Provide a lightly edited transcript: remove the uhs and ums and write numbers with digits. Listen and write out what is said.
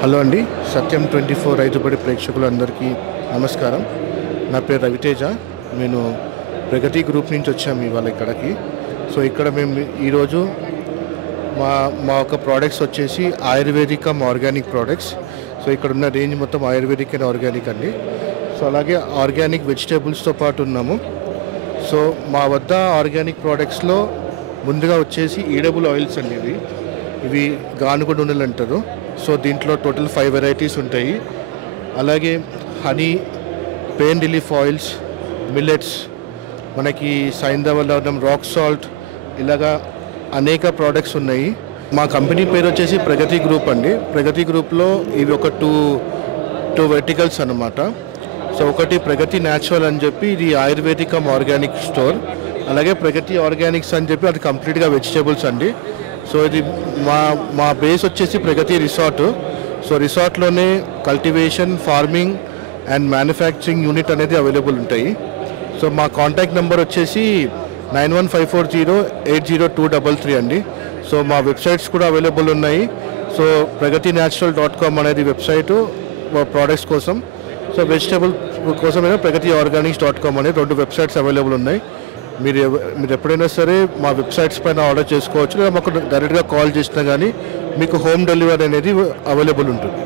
Hello అండి, సత్యం 24 రైతుబడి ప్రేక్షకులందరికీ నమస్కారం. నా పేరు రవితేజ. నేను ప్రగతి గ్రూప్ నుంచి వచ్చాము ఇవాళ ఇక్కడికి. సో ఇక్కడ మేము ఈరోజు మా మా యొక్క ప్రోడక్ట్స్ వచ్చేసి ఆయుర్వేదిక్ ఆర్గానిక్ ప్రోడక్ట్స్. సో ఇక్కడ ఉన్న రేంజ్ మొత్తం ఆయుర్వేదిక్ అండ్ ఆర్గానిక్ అండి. సో అలాగే ఆర్గానిక్ వెజిటేబుల్స్తో పాటు ఉన్నాము. సో మా వద్ద ఆర్గానిక్ ప్రోడక్ట్స్లో ముందుగా వచ్చేసి ఈడబుల్ ఆయిల్స్ అండి. ఇవి గానుగ నూనెలు అంటారు. సో దీంట్లో టోటల్ 5 వెరైటీస్ ఉంటాయి. అలాగే honey, pain relief oils, millets, మనకి సైంధవ లవణం, రాక్ సాల్ట్, ఇలాగా అనేక ప్రోడక్ట్స్ ఉన్నాయి. మా కంపెనీ పేరు వచ్చేసి ప్రగతి గ్రూప్ అండి. ప్రగతి గ్రూప్లో ఇవి ఒక టూ వెర్టికల్స్ అన్నమాట. సో ఒకటి ప్రగతి న్యాచురల్ అని చెప్పి ఇది ఆయుర్వేదిక్ ఆర్గానిక్ స్టోర్. అలాగే ప్రగతి ఆర్గానిక్స్ అని చెప్పి అది కంప్లీట్గా వెజిటేబుల్స్ అండి. సో ఇది మా బేస్ వచ్చేసి ప్రగతి రిసార్ట్. సో రిసార్ట్లోనే cultivation, farming and manufacturing unit అనేది అవైలబుల్ ఉంటాయి. సో మా కాంటాక్ట్ నెంబర్ వచ్చేసి 9154080233 అండి. సో మా వెబ్సైట్స్ కూడా అవైలబుల్ ఉన్నాయి. సో pragatiNatural.com అనేది వెబ్సైటు ప్రోడక్ట్స్ కోసం. సో వెజిటేబుల్ కోసమైనా pragatiorganics.com అనే 2 వెబ్సైట్స్ అవైలబుల్ ఉన్నాయి. మీరు ఎప్పుడైనా సరే మా వెబ్సైట్స్ పైన ఆర్డర్ చేసుకోవచ్చు, లేదా మాకు డైరెక్ట్గా కాల్ చేసినా కానీ మీకు హోమ్ డెలివరీ అనేది అవైలబుల్ ఉంటుంది.